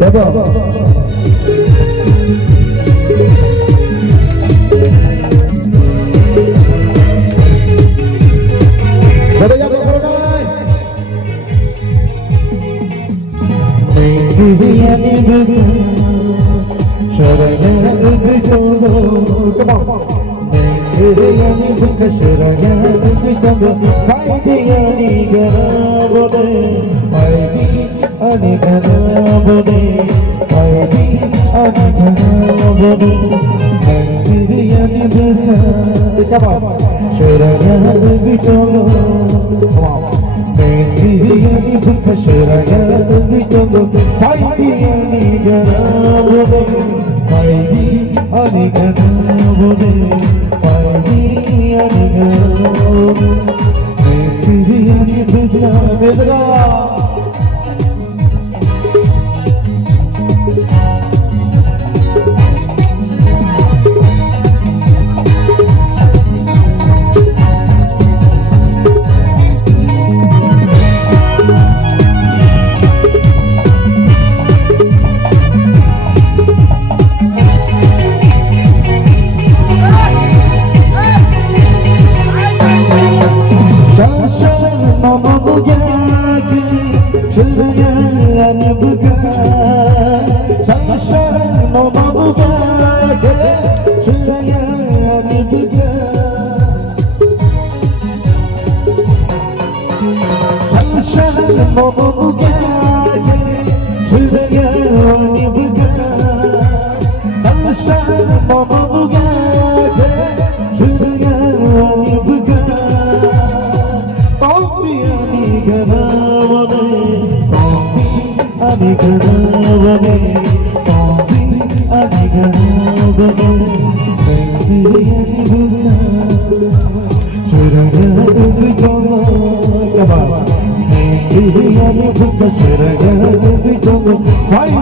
দেখো ধরে যাবে ধরে নাই বিরিয়ানি দুধ সরয়া দুধ চলো বিরিয়ানি দুধ সরয়া দুধ চলো বিরিয়ানি গরাবলে আইবি আনি গরাবলে আইবি আনি গরাবলে বিরিয়ানি দুধ সরয়া দুধ চলো বিরিয়ানি দুধ সরয়া দুধ চলো বিরিয়ানি গরাবলে আইবি আনি গরাবলে আইবি আনি গরাবলে বিরিয়ানি দুধ বেদরা I